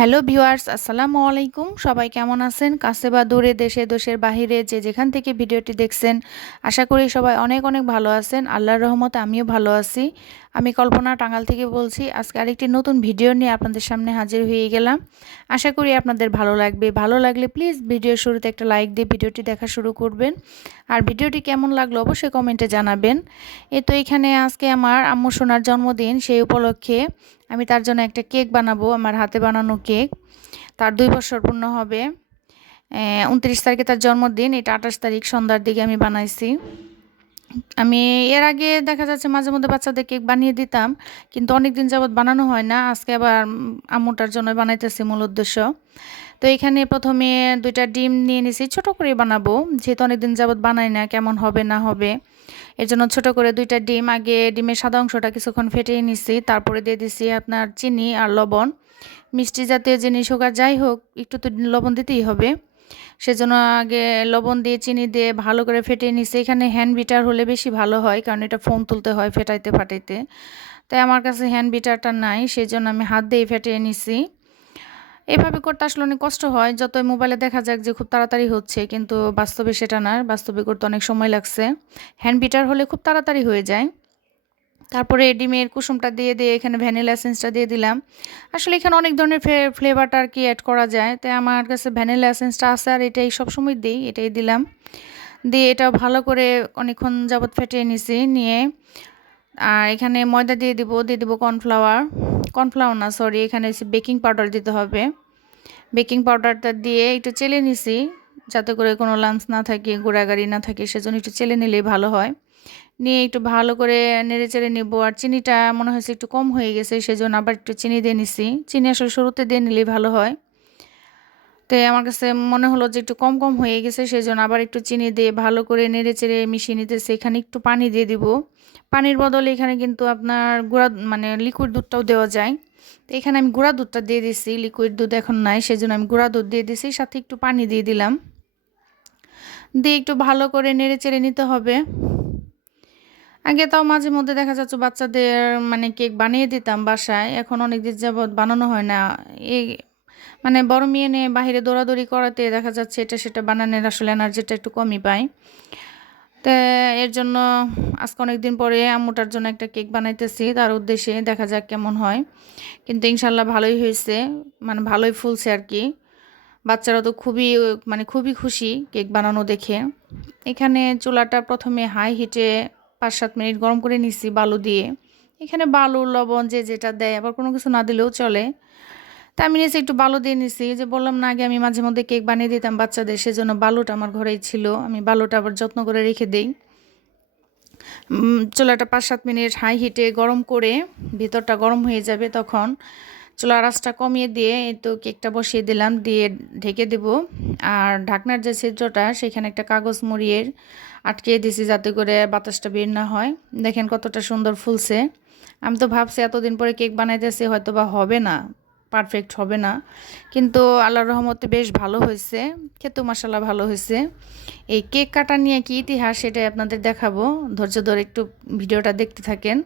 Hello viewers, আসসালামু আলাইকুম। সবাই কেমন আছেন? কাছে বা দূরে, দেশে দেশের বাহিরে, যে যেখান থেকে ভিডিওটি দেখছেন, আশা করি সবাই অনেক অনেক ভালো আছেন। আল্লাহর রহমতে আমিও ভালো আছি। আমি কল্পনা টাঙ্গাল থেকে বলছি, আজকে আরেকটি নতুন ভিডিও নিয়ে আপনাদের সামনে হাজির হয়ে গেলাম। আশা করি আপনাদের ভালো লাগবে। ভালো লাগলে প্লিজ ভিডিও শুরুতে একটা লাইক দিয়ে ভিডিওটি দেখা শুরু করবেন। আর ভিডিওটি কেমন লাগল অবশ্যই কমেন্টে জানাবেন। এ তো এখানে আজকে আমার আম্মু সোনার জন্মদিন, সেই উপলক্ষে আমি তার জন্য একটা কেক বানাবো, আমার হাতে বানানো কেক। তার দুই বছর পূর্ণ হবে। উনত্রিশ তারিখে তার জন্মদিন, এটা আঠাশ তারিখ, সন্ধ্যার দিকে আমি বানাইছি। আমি এর আগে দেখা যাচ্ছে মাঝে মধ্যে বাচ্চাদের কেক বানিয়ে দিতাম, কিন্তু অনেক দিন যাবৎ বানানো হয় না। আজকে আবার আম্মুটার জন্য বানাইতেছি মূল উদ্দেশ্য। তো এখানে প্রথমে দুইটা ডিম নিয়ে নিছি। ছোট করে বানাবো, যেহেতু অনেকদিন যাবৎ বানাই না, কেমন হবে না হবে। এর জন্য ছোট করে দুইটা ডিম, আগে ডিমের সাদা অংশটা কিছুক্ষণ ফেটিয়ে নিছি, তারপরে দিয়ে দিছি আপনার চিনি আর লবণ। মিষ্টি জাতীয় জিনিস হোক আর যাই হোক, একটু তো লবণ দিতেই হবে। সেজন্য আগে লবণ দিয়ে, চিনি দিয়ে ভালো করে ফেটিয়ে নিছি। এখানে হ্যান্ড বিটার হলে বেশি ভালো হয়, কারণ এটা ফোন তুলতে হয় ফেটাইতে ফাটাইতে। তাই আমার কাছে হ্যান্ড বিটারটা নাই সেই জন্য আমি হাত দিয়ে ফেটিয়ে নিছি। এভাবে করতে আসলে অনেক কষ্ট হয়। যত মোবাইলে দেখা যাক যে খুব তাড়াতাড়ি হচ্ছে, কিন্তু বাস্তবে সেটা না। বাস্তবে করতে অনেক সময় লাগছে। হ্যান্ড বিটার হলে খুব তাড়াতাড়ি হয়ে যায়। তারপরে ডিমের কুসুমটা দিয়ে দিয়ে এখানে ভ্যানিলা এসেন্সটা দিয়ে দিলাম। আসলে এখানে অনেক ধরনের ফ্লেভারটা আর কি অ্যাড করা যায়। তাই আমার কাছে ভ্যানিলা এসেন্সটা আছে আর এটাই সবসময় দিই, এটাই দিলাম। দিয়ে এটা ভালো করে অনেকক্ষণ যাবৎ ফেটিয়ে নিছি, নিয়ে আর এখানে ময়দা দিয়ে দিব দিয়ে দিব কর্নফ্লাওয়ার। কর্নফ্লাওয়ার না সরি এখানে বেকিং পাউডার দিতে হবে। বেকিং পাউডারটা দিয়ে একটু চেলে নিছি, যাতে করে কোনো লাঞ্চ না থাকে গোড়াগাড়ি না থাকে, সেজন্য একটু চেলে নিলেই ভালো হয়। নিয়ে একটু ভালো করে নেড়ে চেড়ে নেব, আর চিনিটা মনে হয়েছে একটু কম হয়ে গেছে, সেজন্য আবার একটু চিনি দিয়ে নিছি। চিনি আসলে শুরুতে দিয়ে নিলেই ভালো হয়। তো আমার কাছে মনে হলো যে একটু কম কম হয়ে গেছে সেই জন্য আবার একটু চিনি দিয়ে ভালো করে নেড়ে চেড়ে মিশিয়ে নিতেছে। এখানে একটু পানি দিয়ে দিব। পানির বদলে এখানে কিন্তু আপনার গুঁড়া মানে লিকুইড দুধটাও দেওয়া যায়। তো এখানে আমি গুঁড়া দুধটা দিয়ে দিছি লিকুইড দুধ এখন নাই সেই জন্য আমি গুঁড়া দুধ দিয়ে দিছি, সাথে একটু পানি দিয়ে দিলাম। দিয়ে একটু ভালো করে নেড়ে চেড়ে নিতে হবে। আগে তাও মাঝে মধ্যে দেখা যাচ্ছে বাচ্চাদের মানে কেক বানিয়ে দিতাম বাসায়, এখন অনেক দিন যাবৎ বানানো হয় না। এই মানে বড় মেয়ে নিয়ে বাহিরে দৌড়াদৌড়ি করাতে দেখা যাচ্ছে এটা সেটা বানানোর আসলে এনার্জিটা একটু কমই পায়। তো এর জন্য আজকে অনেক দিন পরে আম্মুটার জন্য একটা কেক বানাইতেছি। তার উদ্দেশ্যে দেখা যাক কেমন হয়। কিন্তু ইনশাল্লাহ ভালোই হয়েছে। মানে ভালোই ফুলছে আর কি। বাচ্চারা তো খুবই মানে খুবই খুশি কেক বানানো দেখে। এখানে চুলাটা প্রথমে হাই হিটে পাঁচ সাত মিনিট গরম করে নিছি বালু দিয়ে। এখানে বালু, লবণ, যে যেটা দেয়, আবার কোনো কিছু না দিলেও চলে। তা আমি নিয়েছি, একটু বালু দিয়ে নিছি। যে বললাম না আগে আমি মাঝে মধ্যে কেক বানিয়ে দিতাম বাচ্চাদের, সেজন্য বালুটা আমার ঘরেই ছিল। আমি বালুটা আবার যত্ন করে রেখে দিই। চুলাটা পাঁচ সাত মিনিট হাই হিটে গরম করে ভিতরটা গরম হয়ে যাবে তখন চুলার আঁচটা কমিয়ে দিয়ে তো কেকটা বসিয়ে দিলাম, দিয়ে ঢেকে দেব। আর ঢাকনার যে ছিদ্রটা, সেখানে একটা কাগজ মুড়িয়ে আটকে দিছি যাতে করে বাতাসটা বের না হয়। দেখেন কতটা সুন্দর ফুলছে। আমি তো ভাবছি এতদিন পরে কেক বানাইতেছি হয়তো বা হবে না। পারফেক্ট হবে না। কিন্তু আল্লাহর রহমতে বেশ ভালো হয়েছে। খেতেও মশালা ভালো হয়েছে। এই কেক কাটা নিয়ে কি ইতিহাস সেটাই আপনাদের দেখাবো। ধৈর্য ধরে একটু ভিডিওটা দেখতে থাকেন।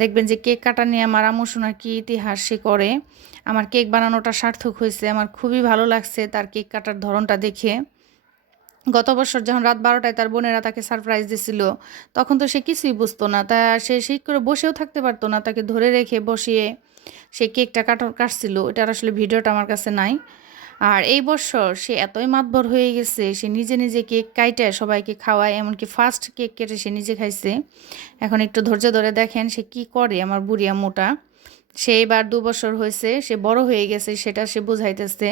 দেখবেন যে কেক কাটা নিয়ে আমার আমোশোনার কী ইতিহাস সে করে। আমার কেক বানানোটা সার্থক হয়েছে। আমার খুবই ভালো লাগছে তার কেক কাটার ধরনটা দেখে। গত বছর যখন রাত বারোটায় তার বোনেরা তাকে সারপ্রাইজ দিছিল, তখন তো সে কিছুই বুঝতো না। তা সে সেই করে বসেও থাকতে পারতো না। তাকে ধরে রেখে বসিয়ে সে কেকটা কাটা কাটছিল, এটার আসলে ভিডিওটা আমার কাছে নাই। আর এই বছর সে এতই মাতবর হয়ে গেছে, সে নিজে নিজে কেক কাইটে সবাইকে খাওয়ায়, এমনকি ফার্স্ট কেক কেটে সে নিজে খাইছে। এখন একটু ধৈর্য ধরে দেখেন সে কি করে আমার বুড়িয়া মোটা সে এবার দু বছর হয়েছে, সে বড় হয়ে গেছে, সেটা সে বুঝাইতেছে।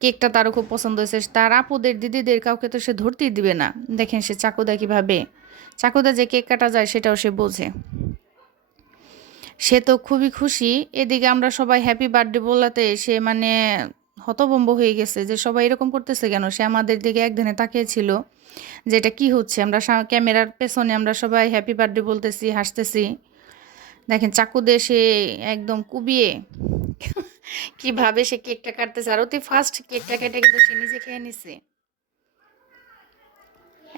কেকটা তারও খুব পছন্দ হয়েছে, তার আপুদের দিদিদের কাউকে তো সে ধরতেই দিবে না। দেখেন সে চাকুদা কীভাবে, চাকুদা যে কেক কাটা যায় সেটাও সে বোঝে। সে তো খুবই খুশি। এদিকে আমরা সবাই হ্যাপি বার্থডে বলাতে সে মানে হতবম্ব হয়ে গেছে যে সবাই এরকম করতেছে কেন? সে আমাদের দিকে একদিনে তাকিয়েছিল যে এটা কী হচ্ছে? আমরা ক্যামেরার পেছনে আমরা সবাই হ্যাপি বার্থডে বলতেছি, হাসতেছি। দেখেন চাকু দিয়ে সে একদম কুবিয়ে কীভাবে সে কেকটা কাটতেছে। আর অতি ফার্স্ট কেকটা কেটে কিন্তু সে নিজে খেয়ে নিছে।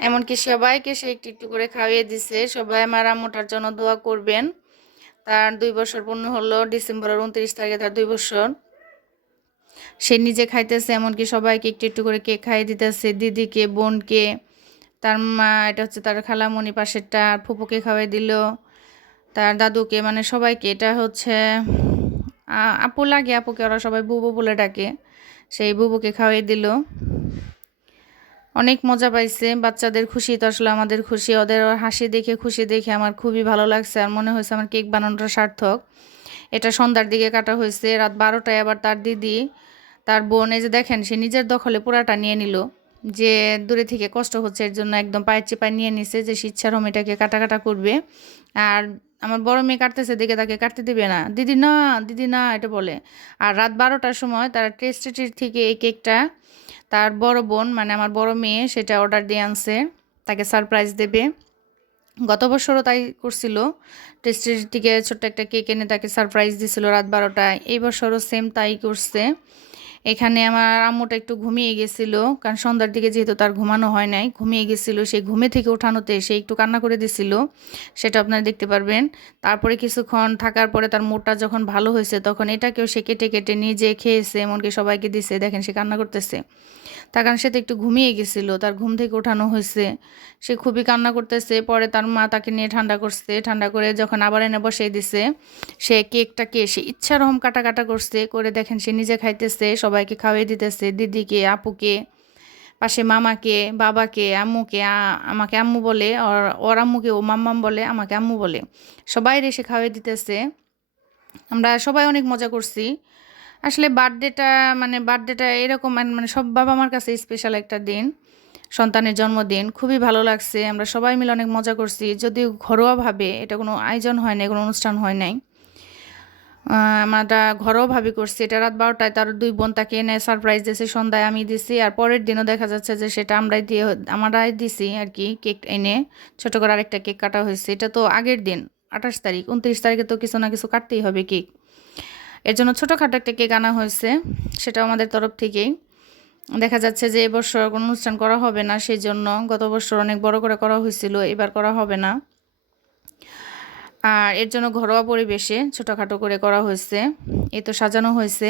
এমনকি সবাইকে সে একটু একটু করে খাইয়ে দিছে। সবাই আমার আম্মুটার জন্য দোয়া করবেন। তার দুই বছর পূর্ণ হলো ডিসেম্বরের উনত্রিশ তারিখে তার দুই বছর। সে নিজে খাইতেছে, এমনকি সবাইকে একটু একটু করে কেক খাইয়ে দিতেছে। দিদিকে, বোনকে, তার মা, এটা হচ্ছে তার খালামণি, পাশেরটা ফুপুকে খাওয়াই দিল। তার দাদুকে মানে সবাইকে, এটা হচ্ছে আপু লাগে আপুকে, ওরা সবাই বুবু বলে ডাকে। সেই বুবুকে খাওয়াই দিল। অনেক মজা পাইছে। বাচ্চাদের খুশি তো আসলে আমাদের খুশি। ওদের হাসি দেখে, খুশি দেখে আমার খুবই ভালো লাগছে আর মনে হয়েছে আমার কেক বানানোটা সার্থক। এটা সন্ধ্যার দিকে কাটা হয়েছে। রাত বারোটায় আবার তার দিদি, তার বোন, এই যে দেখেন, সে নিজের দখলে পুরাটা নিয়ে নিল। যে দূরে থেকে কষ্ট হচ্ছে, এর জন্য একদম পায়ের চেপায় নিয়ে নিছে যে ইচ্ছার হোম এটাকে কাটা কাটা করবে। আর আমার বড় মেয়ে কাটতেছে দেখে তাকে কাটতে দেবে না। দিদি না দিদি, না, এটা বলে। আর রাত বারোটার সময় তারা টেস্টেটির থেকে এই কেকটা তার বড় বোন মানে আমার বড় মেয়ে, সেটা অর্ডার দিয়ে আনছে, তাকে সারপ্রাইজ দেবে। গত বছরও তাই করছিল। টেস্টের থেকে ছোট্ট একটা কেক এনে তাকে সারপ্রাইজ দিছিল রাত বারোটায়। এই বছরও সেম তাই করছে। এখানে আমার আম্মুটা একটু ঘুমিয়ে গেছিল, কারণ সন্ধ্যার দিকে যেহেতু তার ঘুমানো হয় নাই, ঘুমিয়ে গেছিল, সেই ঘুমে থেকে ওঠানোতে সে একটু কান্না করে দিছিল, সেটা আপনারা দেখতে পারবেন। তারপরে কিছুক্ষণ থাকার পরে তার মুডটা যখন ভালো হয়েছে, তখন এটাকেও সে কেটে কেটে নিজে খেয়েছে, এমনকি সবাইকে দিছে, দেখেন সে কান্না করতেছে। তার কারণ সে তো একটু ঘুমিয়ে গেছিল, তার ঘুম থেকে ওঠানো হয়েছে, সে খুবই কান্না করতেছে, পরে তার মা তাকে নিয়ে ঠান্ডা করছে, ঠান্ডা করে যখন আবার এনে বসিয়ে দিছে, সে কেকটাকে সে ইচ্ছা রকম কাটা কাটা করছে, করে দেখেন সে নিজে খাইতেছে সবাইকে খাওয়াই দিতেছে, দিদিকে, আপুকে, পাশে মামাকে, বাবাকে, আম্মুকে আমাকে আম্মু বলে, আর ওর আম্মুকে ও মাম্মাম বলে, আমাকে আম্মু বলে। সবাই এসে খাওয়াই দিতেছে। আমরা সবাই অনেক মজা করছি। আসলে বার্থডেটা মানে বার্থডেটা এরকম মানে- মানে সব বাবা মার কাছে স্পেশাল একটা দিন, সন্তানের জন্মদিন। খুবই ভালো লাগছে। আমরা সবাই মিলে অনেক মজা করছি। যদিও ঘরোয়াভাবে এটা কোনো আয়োজন হয় নাই, কোনো অনুষ্ঠান হয় নাই। আমরা ঘরোয়াভাবে করছি, এটা রাত বারোটায় তার দুই বোন তাকে এনে সারপ্রাইজ দিয়েছে, সন্ধ্যায় আমি দিছি, আর পরের দিনও দেখা যাচ্ছে যে সেটা আমরাই দিয়ে আমরাই দিছি আর কি, কেক এনে ছোটো করে আরেকটা কেক কাটা হয়েছে, এটা তো আগের দিন, আঠাশ তারিখ, উনত্রিশ তারিখে তো কিছু না কিছু কাটতেই হবে কেক। এর জন্য ছোটোখাটো একটা কেক আনা হয়েছে সেটা আমাদের তরফ থেকেই। দেখা যাচ্ছে যে এবছর কোনো অনুষ্ঠান করা হবে না, সেই জন্য গত বছর অনেক বড় করে করা হয়েছিল, এবার করা হবে না। আর এর জন্য ঘরোয়া পরিবেশে ছোটোখাটো করে করা হয়েছে। এ তো সাজানো হয়েছে।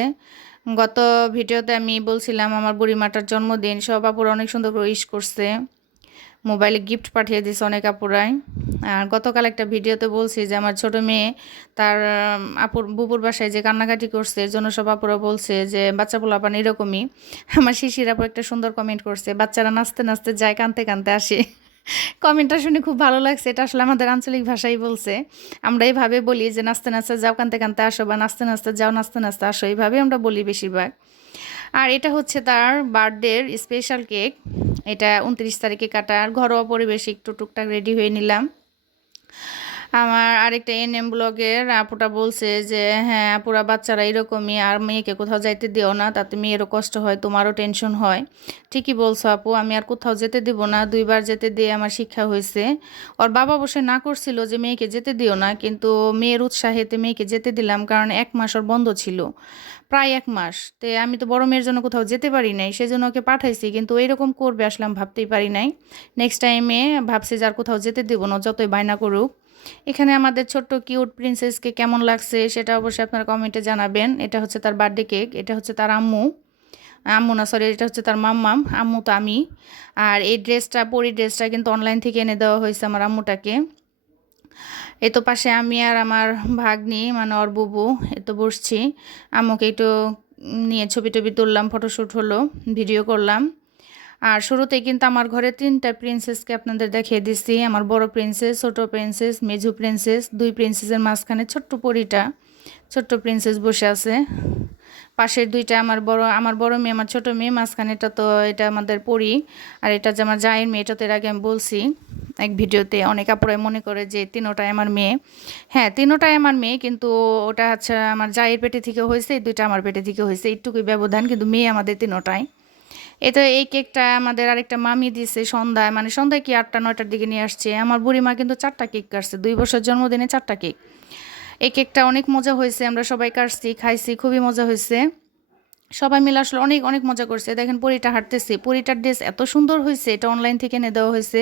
গত ভিডিওতে আমি বলছিলাম, আমার বুড়িমাটার জন্মদিন, সব আপুরা অনেক সুন্দর করে উইশ করছে। মোবাইলে গিফট পাঠিয়ে দিয়েছে অনেক আপুরাই। আর গতকাল একটা ভিডিওতে বলছি যে, আমার ছোট মেয়ে তার, আপুর বুপুর বাসায় যে কান্নাকাটি করছে, এর জন্য সব আপুরা বলছে যে, বাচ্চা পোলাপান এরকমই। আমার শিশির আপু একটা সুন্দর কমেন্ট করছে, বাচ্চারা নাচতে নাচতে যায় কানতে কানতে আসে। কমেন্টটা শুনে খুব ভালো লাগছে। এটা আসলে আমাদের আঞ্চলিক ভাষাই বলছে। আমরা এইভাবে বলি যে, নাচতে নাচতে যাও, কানতে কানতে আসো বা নাচতে নাচতে যাও, নাচতে নাচতে আসো। এইভাবে আমরা বলি বেশিরভাগ। আর এটা হচ্ছে তার বার্থডের স্পেশাল কেক। এটা উনত্রিশ তারিখে কাটা আর ঘরোয়া পরিবেশে একটু টুকটাক রেডি হয়ে নিলাম। আমার আরেকটা এন এম ব্লগের আপুটা বলছে যে হ্যাঁ আপুরা বাচ্চারা এরকমই, আর মেয়েকে কোথাও যাইতে দিও না, তাতে মেয়েরও কষ্ট হয়, তোমারও টেনশন হয়। ঠিকই বলছো আপু, আমি আর কোথাও যেতে দিব না, দুইবার যেতে দিয়ে আমার শিক্ষা হয়েছে। ওর বাবা অবশ্যই না করছিল যে মেয়েকে যেতে দিও না, কিন্তু মেয়ের উৎসাহেতে মেয়েকে যেতে দিলাম, কারণ এক মাস ওর বন্ধ ছিল, প্রায় এক মাস। তে আমি তো বড় মেয়ের জন্য কোথাও যেতে পারি নাই, সেজন্য ওকে পাঠাইছি, কিন্তু এইরকম করবে আসলাম ভাবতেই পারি নাই। নেক্সট টাইমে ভাবছি যার কোথাও যেতে দেবো না যতই বায়না করুক। এখানে আমাদের ছোট্ট কিউট প্রিন্সেসকে কেমন লাগছে সেটা অবশ্যই আপনারা কমেন্টে জানাবেন। এটা হচ্ছে তার বার্থডে কেক, এটা হচ্ছে তার আম্মু। আম্মু না সরি এটা হচ্ছে তার মাম্মাম, আম্মু তো আমি। আর এই ড্রেসটা, পরি ড্রেসটা কিন্তু অনলাইন থেকে এনে দেওয়া হয়েছে আমার আম্মুটাকে। এ তো পাশে আমি আর আমার ভাগ্নি মানে ওর বুবু এ তো বসছি। আম্মুকে একটু নিয়ে ছবি টবি তুললাম ফটোশ্যুট হলো ভিডিও করলাম। আর শুরুতেই কিন্তু আমার ঘরে তিনটা প্রিন্সেসকে আপনাদের দেখিয়ে দিচ্ছি। আমার বড় প্রিন্সেস ছোট প্রিন্সেস মেজু প্রিন্সেস দুই প্রিন্সেসের মাঝখানে ছোট্ট পরিটা, ছোট্ট প্রিন্সেস বসে আছে। পাশের দুইটা আমার বড় আমার বড় মেয়ে, আমার ছোট মেয়ে মাঝখানেটা তো, এটা আমাদের পরি, আর এটা যে আমার জায়ের মেয়ে এটা তো এর আগে আমি বলছি এক ভিডিওতে, অনেক আপুরাই মনে করে যে তিনোটাই আমার মেয়ে। হ্যাঁ তিনোটাই আমার মেয়ে, কিন্তু ওটা হচ্ছে আমার জায়ের পেটে থেকে হয়েছে দুইটা আমার পেটে থেকে হয়েছে, এইটুকুই ব্যবধান, কিন্তু মেয়ে আমাদের তিনোটাই এটা এই কেকটা আমাদের আরেকটা মামি দিছে সন্ধ্যায়। মানে সন্ধ্যায় কি আটটা, নয়টার দিকে নিয়ে আসছে। আমার বুড়িমা কিন্তু চারটা কেক কাটছে। দুই বছর জন্মদিনে চারটা কেক। এই কেকটা অনেক মজা হয়েছে, আমরা সবাই কাটছি, খাইছি, খুবই মজা হয়েছে। সবাই মিলে আসলে অনেক অনেক মজা করছে। দেখেন পরিটা হাঁটতেছে। পরিটার ড্রেস এত সুন্দর হয়েছে, এটা অনলাইন থেকে এনে দেওয়া হয়েছে।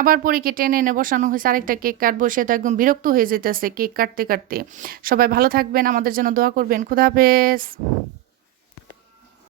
আবার পরীকে টেনে এনে বসানো হয়েছে, আরেকটা কেক কাটবো, সে তো একদম বিরক্ত হয়ে যেতেছে কেক কাটতে কাটতে। সবাই ভালো থাকবেন, আমাদের জন্য দোয়া করবেন। খুদা হাফেজ।